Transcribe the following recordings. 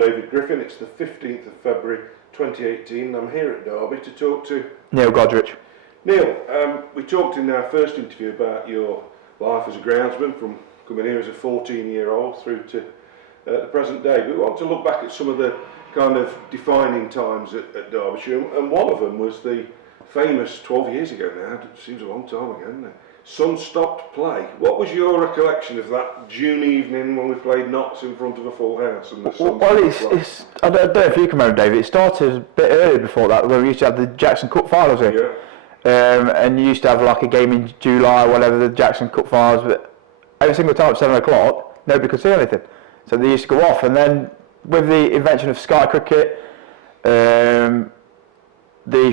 David Griffin. It's the 15th of February 2018 and I'm here at Derby to talk to Neil Godrich. Neil, we talked in our first interview about your life as a groundsman from coming here as a 14-year-old through to the present day. But we want to look back at some of the kind of defining times at Derbyshire, and one of them was the famous 12 years ago now, it seems a long time ago, doesn't it? Sun stopped play. What was your recollection of that June evening when we played Notts in front of a full house? And the sun it's I don't know if you can remember, David, it started a bit earlier before that, where we used to have the Jackson Cup finals in. Yeah. And you used to have like a game in July or whatever, the Jackson Cup finals, but every single time at 7 o'clock, nobody could see anything. So they used to go off, and then with the invention of Sky Cricket, the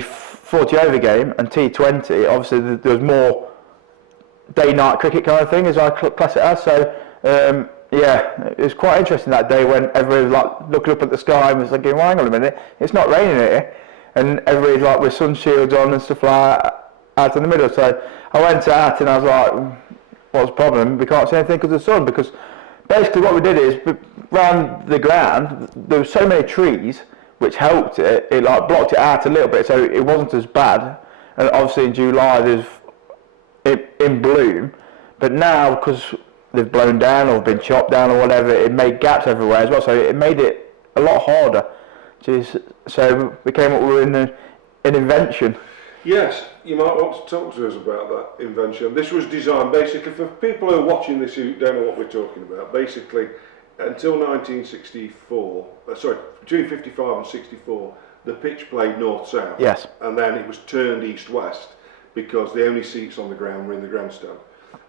40 over game and T20, obviously there was more day-night cricket kind of thing, as I class it as. So yeah, it was quite interesting that day when everybody was like looking up at the sky and was thinking, well, hang on a minute, it's not raining here, and everybody's like with sun shields on and stuff like that out in the middle. So I went out and I was like, what's the problem? We can't see anything because of the sun. Because basically what we did is, around the ground there were so many trees which helped it like blocked it out a little bit, so it wasn't as bad. And obviously in July there's in bloom, but now because they've blown down or been chopped down or whatever, it made gaps everywhere as well, so it made it a lot harder. So we came up with an invention. Yes, you might want to talk to us about that invention. This was designed basically for people who are watching this who don't know what we're talking about. Basically, until 1964, between 55 and 64, the pitch played north-south. Yes. And then it was turned east-west because the only seats on the ground were in the grandstand.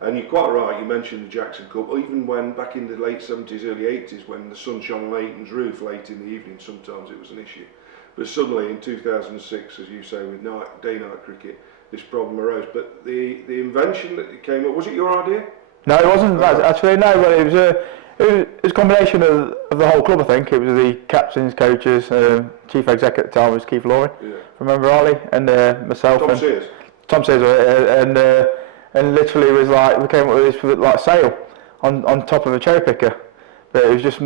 And you're quite right, you mentioned the Jackson Cup, even when back in the late 70s, early 80s, when the sun shone on Leighton's roof late in the evening, sometimes it was an issue. But suddenly in 2006, as you say, with day-night cricket, this problem arose. But the invention that came up, was it your idea? No, it wasn't actually, no, but it was a combination of the whole club, I think. It was the captains, coaches, chief exec at the time was Keith Lawrie, remember Harley, and myself. Tom Sears, and literally was like, we came up with this like sail on top of a cherry picker. But it was just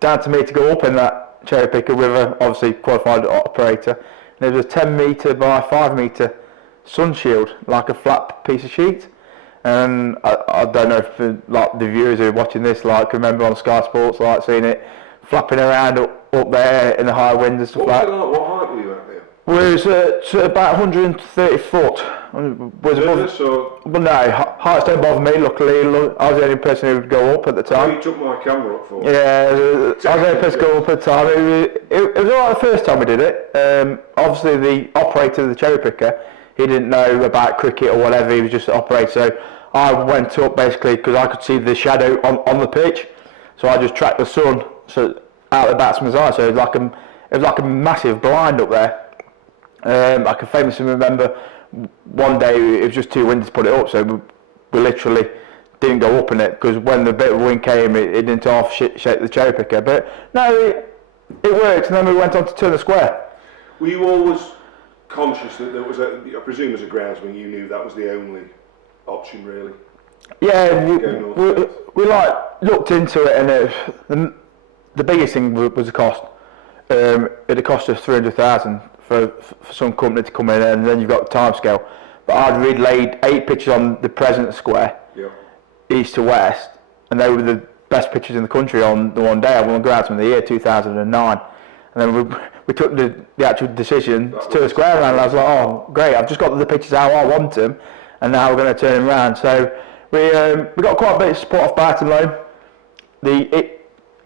down to me to go up in that cherry picker with a obviously qualified operator. And it was a 10 metre by 5 metre sun shield, like a flat piece of sheet. And I don't know if the viewers who are watching this like remember on Sky Sports like seeing it flapping around up there in the high winds and stuff like that. What height were you at there? Well, it was about 130 foot. Well, no, heights don't bother me, luckily. I was the only person who would go up at the time. Oh, you took my camera up for me. Yeah, I was the only person to go up at the time. It was alright the first time we did it. Obviously, the operator of the cherry picker, he didn't know about cricket or whatever, he was just an operator. So I went up basically because I could see the shadow on the pitch. So I just tracked the sun out the batsman's eye. So it was like a massive blind up there. I can famously remember one day it was just too windy to put it up, so we literally didn't go up in it because when the bit of wind came, it didn't half shake the cherry picker. But no, it worked, and then we went on to turn the square. Were you always conscious that there was I presume as a groundsman you knew that was the only option really? Yeah, we like looked into it, and the biggest thing was the cost. It had cost us 300,000 for some company to come in, and then you've got the time scale. But I'd laid 8 pitches on the present square, east to west, and they were the best pitches in the country on the one day. I won Groundsman of the year 2009, and then we took the actual decision to turn the square around, and I was like, oh great, I've just got the pitches how I want them, and now we're going to turn them around. So we got quite a bit of support off Barton Loan. The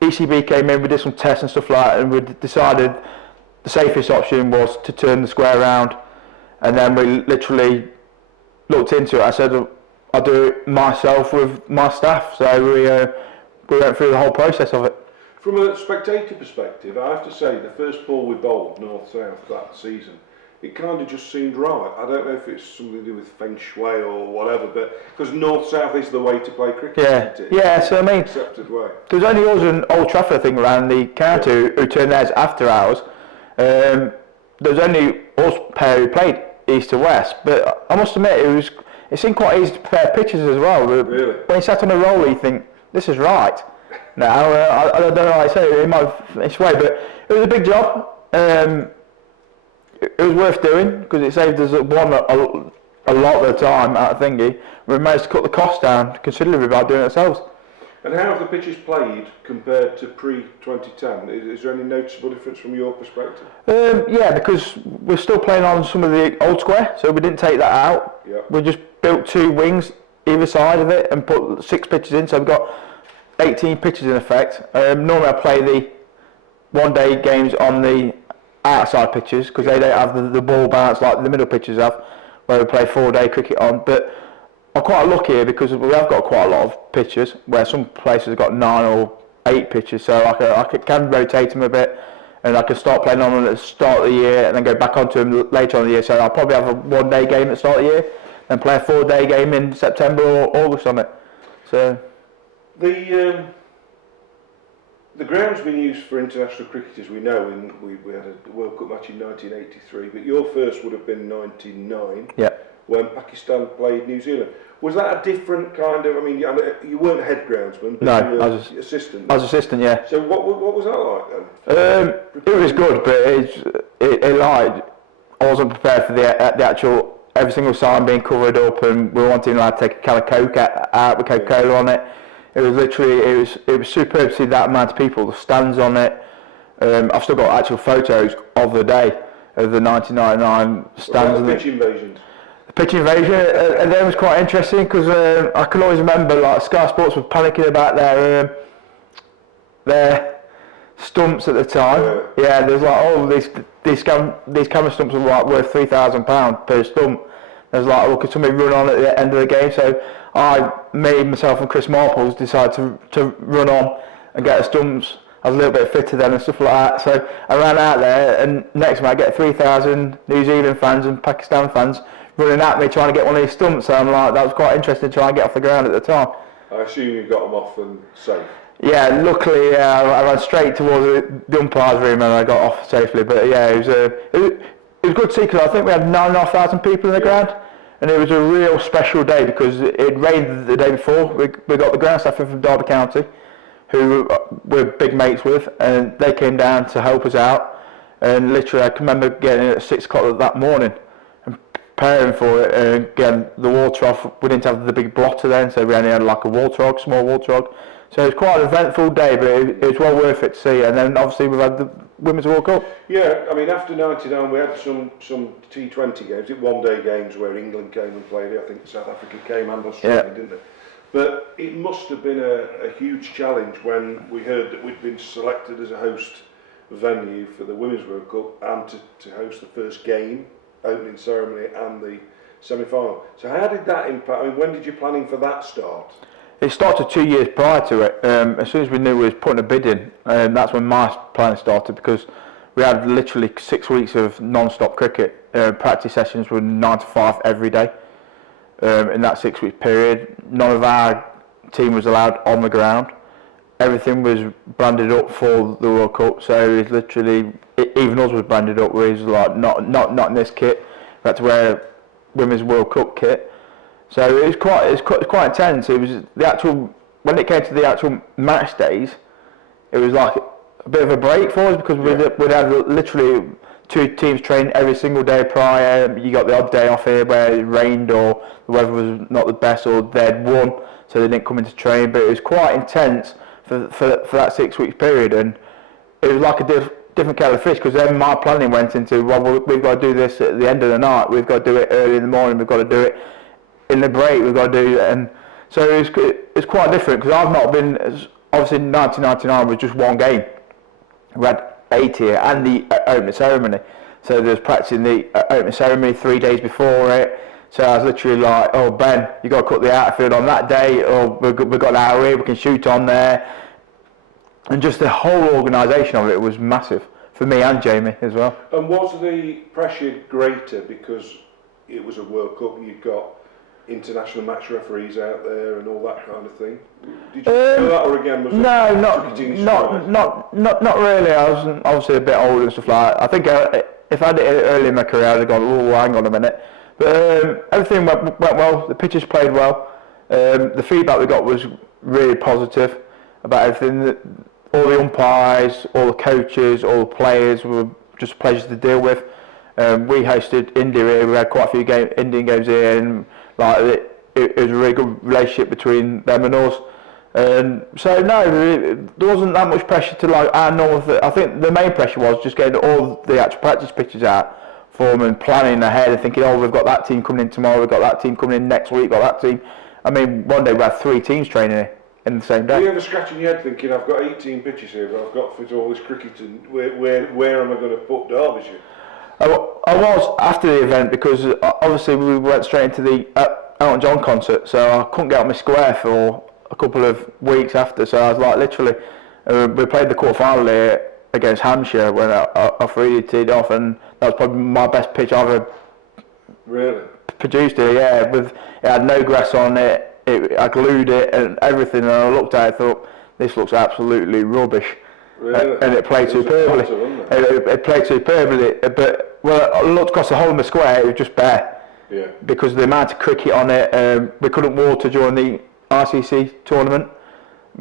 ECB came in, we did some tests and stuff like that, and we decided the safest option was to turn the square around, and then we literally looked into it. I said I'll do it myself with my staff, so we went through the whole process of it. From a spectator perspective, I have to say the first ball we bowled north-south that season, it kind of just seemed right. I don't know if it's something to do with feng shui or whatever, but because north-south is the way to play cricket, isn't it? Yeah, so I mean, accepted way. There was only us and Old Trafford, I think, around the county who turned theirs after ours. There was only us pair who played east to west, but I must admit it seemed quite easy to prepare pitches as well. Really? When you sat on a roller, you think this is right. No, I don't know how I say it in my it's way, but it was a big job. It was worth doing because it saved us a lot of the time out of thingy. We managed to cut the cost down considerably by doing it ourselves. And how have the pitches played compared to pre-2010? Is there any noticeable difference from your perspective? Yeah, because we're still playing on some of the old square, so we didn't take that out. Yep. We just built 2 wings either side of it and put 6 pitches in, so we've got 18 pitches in effect. Normally I play the one-day games on the outside pitches because they don't have the ball bounce like the middle pitches have, where we play 4-day cricket on. But I'm quite lucky here because we have got quite a lot of pitches, where some places have got 9 or 8 pitches, so I can rotate them a bit, and I can start playing on them at the start of the year and then go back onto them later on in the year. So I'll probably have a 1-day game at the start of the year and play a 4-day game in September or August on it. So the ground's been used for international cricket, as we know, and we had a World Cup match in 1983, but your first would have been 99. Yeah. When Pakistan played New Zealand. Was that a different kind of, I mean, you weren't head groundsman, but no, you were I was assistant. I was assistant, yeah. So what was that like then? It was good, but it like, I wasn't prepared for the actual, every single sign being covered up, and we were wanting to take a can of Coke out with Coca-Cola on it. It was literally, it was superb to see that amount of people, the stands on it. I've still got actual photos of the day, of the 1999 stands. The pitch invasions? Pitch invasion, and that was quite interesting because I can always remember like Sky Sports were panicking about their stumps at the time. Yeah, there's like these camera stumps are like worth £3,000 per stump. There's like, well, could somebody run on at the end of the game? So myself and Chris Marples decided to run on and get the stumps. I was a little bit fitter then and stuff like that. So I ran out there, and next match I get 3,000 New Zealand fans and Pakistan fans running at me trying to get one of these stumps. So I'm like, that was quite interesting to try and get off the ground at the time. I assume you got them off and safe. Yeah, luckily I ran straight towards the umpire's room and I got off safely. But yeah, it was good to see because I think we had 9,500 people in the ground, and it was a real special day because it rained the day before. We got the ground staff in from Derby County, who we're big mates with, and they came down to help us out. And literally, I can remember getting it at 6 o'clock that morning and preparing for it. And again, the wall trough, we didn't have the big blotter then, so we only had like a wall trog, small wall trog. So it was quite an eventful day, but it was well worth it to see. And then obviously we've had the Women's World Cup. Yeah, I mean after 99 we had some T20 games, one-day games where England came and played it. I think South Africa came and Australia, didn't they? But it must have been a huge challenge when we heard that we'd been selected as a host venue for the Women's World Cup and to host the first game, opening ceremony and the semi-final. So how did that impact? I mean, when did your planning for that start? It started 2 years prior to it. As soon as we knew we was putting a bid in, that's when my planning started, because we had literally 6 weeks of non-stop cricket. Practice sessions were 9 to 5 every day. In that 6 week period, none of our team was allowed on the ground. Everything was branded up for the World Cup, so it literally, even us was branded up. We was like, not in this kit. We had to wear Women's World Cup kit. So it was quite intense. It was the actual, when it came to the actual match days, it was like a bit of a break for us because we'd had literally 2 teams train every single day prior. You got the odd day off here where it rained or the weather was not the best, or they'd won so they didn't come into train. But it was quite intense for that 6 week period, and it was like a different kettle of fish, because then my planning went into, well, we've got to do this at the end of the night, we've got to do it early in the morning, we've got to do it in the break, we've got to do it. And so it's quite different, because I've not been, obviously 1999 was just one game. We had 8 here and the opening ceremony, so there was practicing the opening ceremony 3 days before it. So I was literally like, oh Ben, you got to cut the outfield on that day, or we've got an hour here, we can shoot on there. And just the whole organisation of it was massive for me and Jamie as well. And was the pressure greater because it was a World Cup and you've got international match referees out there and all that kind of thing? Did you feel that, or again was no, not really. I was obviously a bit older and stuff like that. I think if I did it early in my career, I'd have gone, oh, hang on a minute. But everything went well. The pitches played well. The feedback we got was really positive. about everything. All the umpires, all the coaches, all the players were just a pleasure to deal with. We hosted India here. We had quite a few Indian games here, and like it was a really good relationship between them and us. So no, there wasn't that much pressure to like our normal. I think the main pressure was just getting all the actual practice pictures out for them and planning ahead and thinking, oh, we've got that team coming in tomorrow, we've got that team coming in next week, got that team. I mean, one day we had 3 teams training here in the same day. Were you ever scratching your head thinking, I've got 18 pitches here, but I've got to fit all this cricket, and where am I going to put Derbyshire? I was after the event because obviously we went straight into the Elton John concert, so I couldn't get on my square for a couple of weeks after. So I was like, literally, we played the quarter-final here against Hampshire when I really teed off, and that was probably my best pitch I've ever produced here. Yeah, it had no grass on it. I glued it and everything, and I looked at it and thought, this looks absolutely rubbish. Really? And it played superbly. It played superbly, but well, I looked across the whole of the square, it was just bare. Yeah. Because of the amount of cricket on it, we couldn't water during the RCC tournament.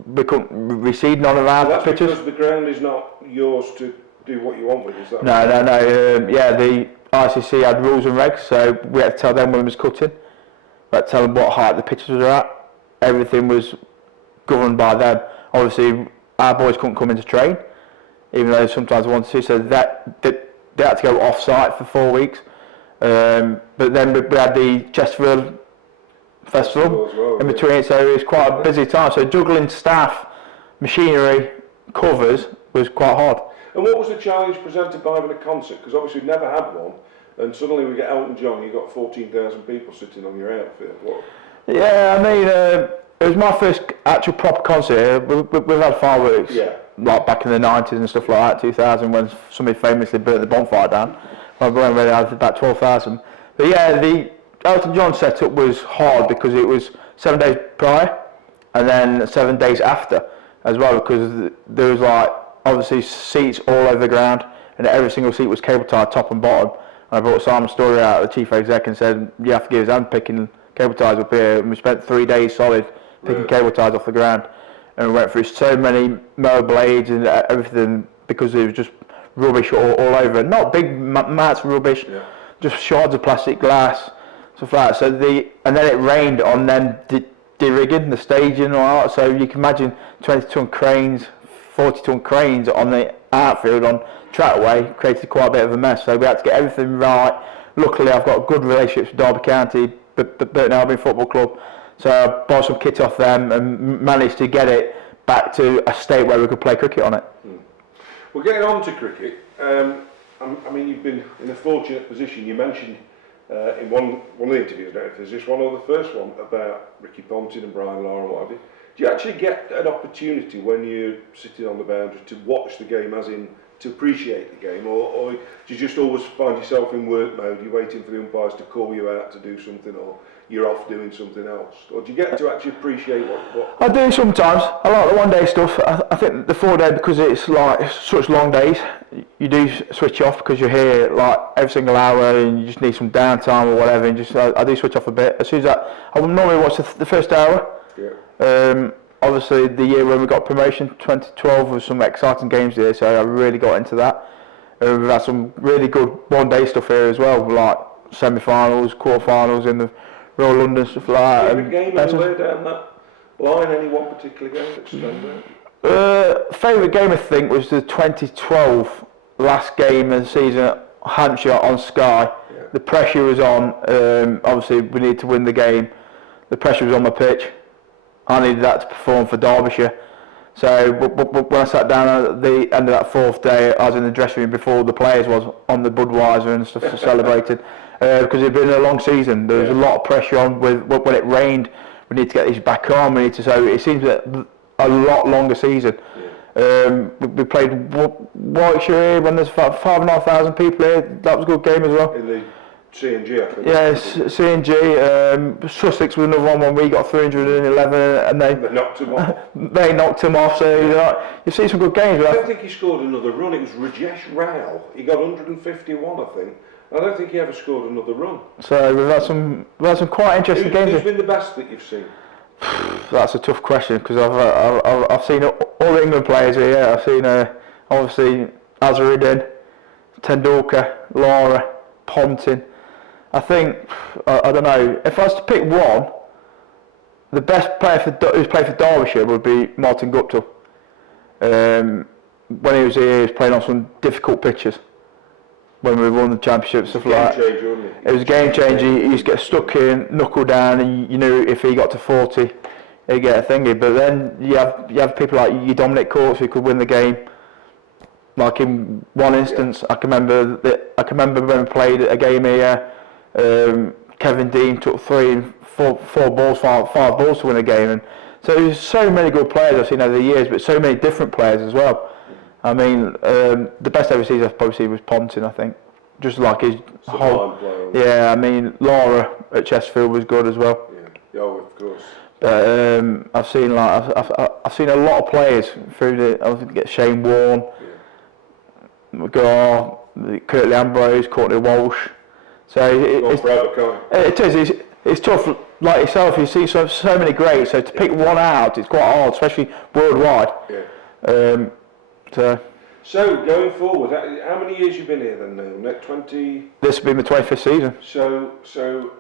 We couldn't reseed none of our pitches. Because the ground is not yours to do what you want with, is that? No. Yeah, the RCC had rules and regs, so we had to tell them when it was cutting. We had to tell them what height the pitches were at. Everything was governed by them. Obviously, our boys couldn't come in to train, even though sometimes they wanted to, so they had to go off-site for 4 weeks. But then we had the Chesterfield Festival as well, in between, so it was quite a busy time. So juggling staff, machinery, covers was quite hard. And what was the challenge presented by having a concert? Because obviously we've never had one, and suddenly we get Elton John, you've got 14,000 people sitting on your outfield. What? Yeah, I mean, it was my first actual proper concert. We've had fireworks, like back in the 90s and stuff like that, 2000, when somebody famously burnt the bonfire down. I went really had about 12,000. But yeah, the Elton John setup was hard because it was 7 days prior and then 7 days after as well, because there was like obviously seats all over the ground and every single seat was cable tied top and bottom. And I brought Simon Story out, the chief exec, and said, you have to give his hand picking cable ties up here. And we spent 3 days solid picking cable ties off the ground, and we went through so many mower blades and everything because it was just rubbish all over. Not big mats of rubbish, just shards of plastic glass, stuff like that. So and then it rained on them de-rigging the staging and all that. So you can imagine 20-ton cranes, 40-ton cranes on the outfield on trackway created quite a bit of a mess. So we had to get everything right. Luckily, I've got good relationships with Derby County, Burton Albion Football Club. So I bought some kit off them and managed to get it back to a state where we could play cricket on it. Well, getting on to cricket, I mean, you've been in a fortunate position. You mentioned in one of the interviews, I don't know if there's this one or the first one, about Ricky Ponting and Brian Lara and what have you. Do you actually get an opportunity when you're sitting on the boundary to watch the game, as in to appreciate the game, or do you just always find yourself in work mode, you're waiting for the umpires to call you out to do something, or you're off doing something else? Or do you get to actually appreciate what... I do sometimes. I like the 1 day stuff. I think the 4 day, because it's like such long days, you do switch off because you're here like every single hour and you just need some downtime or whatever, and just I do switch off a bit. As soon as I would normally watch the first hour. Obviously the year when we got promotion, 2012, was some exciting games there, so I really got into that. We've had some really good 1 day stuff here as well, like semi-finals, quarter-finals in the Royal London, stuff like that. Favourite game anywhere down that line, any one particular game that stands out? Favourite game I think was the 2012 last game of the season at Hampshire on Sky. The pressure was on, obviously we needed to win the game. The pressure was on my pitch. I needed that to perform for Derbyshire. So when I sat down at the end of that 4th day, I was in the dressing room before the players was on the Budweiser and stuff celebrated, because it had been a long season. There was a lot of pressure on when it rained. We need to get these back on. So it seems that a lot longer season. We played Warwickshire here when there's 5,500 people here. That was a good game as well. In the C&G, I think. Yeah, C&G. Sussex was another one when we got 311, and they knocked him off. They knocked him off. So you see some good games. I don't think he scored another run. It was Rajesh Rao. He got 151, I think. I don't think he ever scored another run. So we've had some quite interesting games. Who's been the best that you've seen? That's a tough question because I've seen all the England players here. I've seen obviously Azharuddin, Tendulkar, Lara, Ponting. I think I don't know if I was to pick one. The best player who's played for Derbyshire would be Martin Guptill. When he was here, he was playing on some difficult pitches. When we won the championship, stuff like that. It was a game changer. He used to get stuck in, knuckle down, and you knew if he got to 40, he'd get a thingy. But then you have people like your Dominic Courts who could win the game. Like in one instance, I can remember when we played a game here. Kevin Dean took 5 balls to win a game, and so there's so many good players I've seen over the years, but so many different players as well. I mean, the best overseas I've probably seen was Ponting, I think. Just like his whole... Yeah, I mean, Lara at Chesterfield was good as well. Yeah, of course. I've seen I've seen a lot of players through the... I get Shane Warne, McGraw, Curtly Ambrose, Courtney Walsh. So it's tough. Like yourself, you see so many greats. So to pick one out, it's quite hard, especially worldwide. Yeah. So going forward, how many years you been here then now? 20. This will be my 25th season. So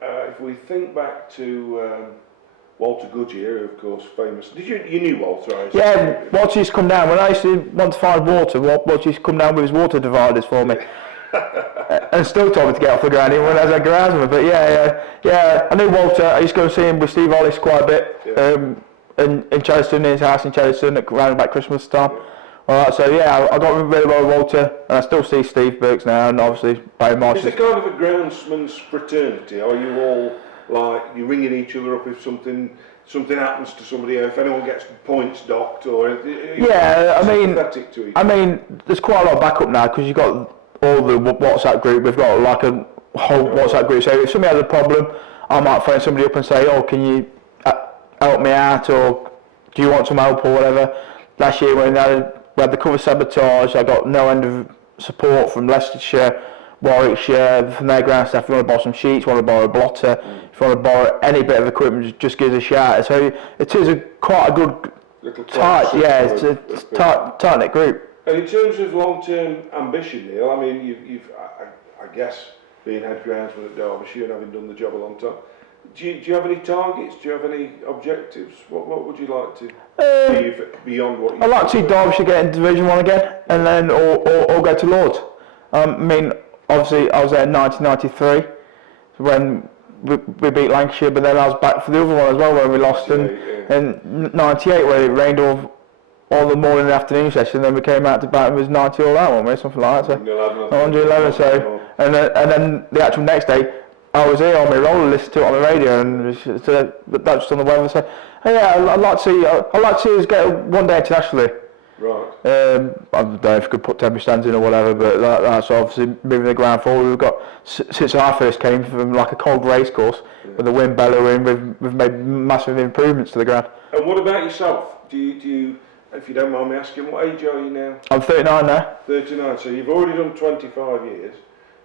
if we think back to Walter Goodyear, of course, famous. You knew Walter? Yeah, Walter used to come down when I used to want to find water. Walter used to come down with his water dividers for me. And still told me to get off the ground even when I was a groundsman. But yeah, I knew Walter. I used to go and see him with Steve Hollis quite a bit in Cheddiston, in his house in Cheddiston, around about Christmas time. Alright, so yeah, I got really well with Walter, and I still see Steve Burks now, and obviously Barry Marsh. Is it kind of a groundsman's fraternity? Are you all like you ringing each other up if something happens to somebody, or if anyone gets points docked, or yeah, I mean, there's quite a lot of backup now because you've got all the WhatsApp group. We've got like a whole WhatsApp group. So if somebody has a problem, I might phone somebody up and say, "Oh, can you help me out?" or "Do you want some help?" or whatever. Last year when we had the cover sabotage, I got no end of support from Leicestershire, Warwickshire, from their ground staff. If you want to borrow some sheets, want to borrow a blotter, if you want to borrow any bit of equipment, just give us a shout. So it is quite a good, tight-knit group. And in terms of long-term ambition, Neil, I mean, you've I guess, being head groundsman at Derbyshire and having done the job a long time, do you have any targets? Do you have any objectives? What would you like to achieve beyond what you... I'd like to see Derbyshire get into Division 1 again, and then or go to Lords. I mean, obviously, I was there in 1993 when we beat Lancashire, but then I was back for the other one as well when we lost in 98 where it rained all the morning and afternoon session, then we came out to bat and it was 90 all out, weren't we? Something like that. So 111. So and then the actual next day, I was here on my roller, listening to it on the radio, and that's just on the weather. So yeah, I'd like to see us get one day internationally. Right. I don't know if we could put temporary stands in or whatever, but that's obviously moving the ground forward. We've got, since I first came from like a cold race course, with the wind bellowing, we've made massive improvements to the ground. And what about yourself? Do you, if you don't mind me asking, what age are you now? I'm 39 now. 39, so you've already done 25 years.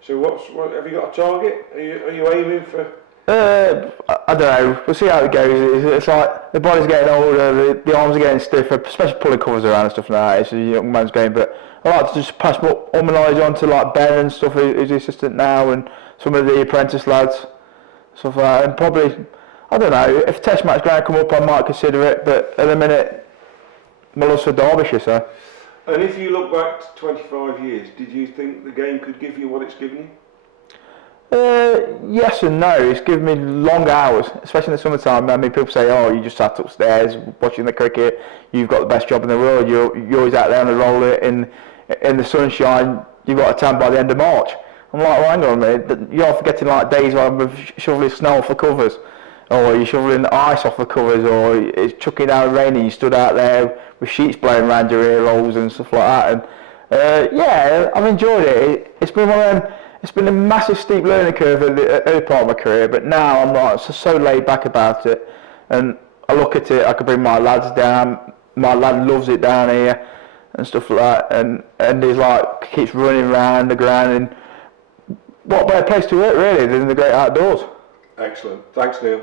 So what have you got a target? Are you aiming for? I don't know. We'll see how it goes. It's like the body's getting older, the arms are getting stiffer, especially pulling covers around and stuff like that. It's a young man's game, but I like to just pass all my knowledge on to like Ben and stuff, who's the assistant now, and some of the apprentice lads, stuff like that. And probably, I don't know, if a test match ground come up, I might consider it. But at the minute, my love's for Derbyshire, so. And if you look back to 25 years, did you think the game could give you what it's given you? Yes and no. It's given me long hours, especially in the summertime. I mean, people say, "Oh, you just sat upstairs watching the cricket. You've got the best job in the world. You're always out there on the roller in the sunshine. You've got a tan by the end of March." I'm like, "Well, hang on a minute. You're forgetting like days where I'm shoveling snow off the covers, or you're shoveling ice off the covers, or it's chucking down rain and you stood out there with sheets blowing around your ear holes and stuff like that." And yeah, I've enjoyed it. It's been one of them. It's been a massive steep learning curve at the early part of my career, but now I'm like so laid back about it, and I look at it. I could bring my lads down. My lad loves it down here and stuff like that, and he's like keeps running around the ground. And what better place to work really than the great outdoors? Excellent. Thanks, Neil.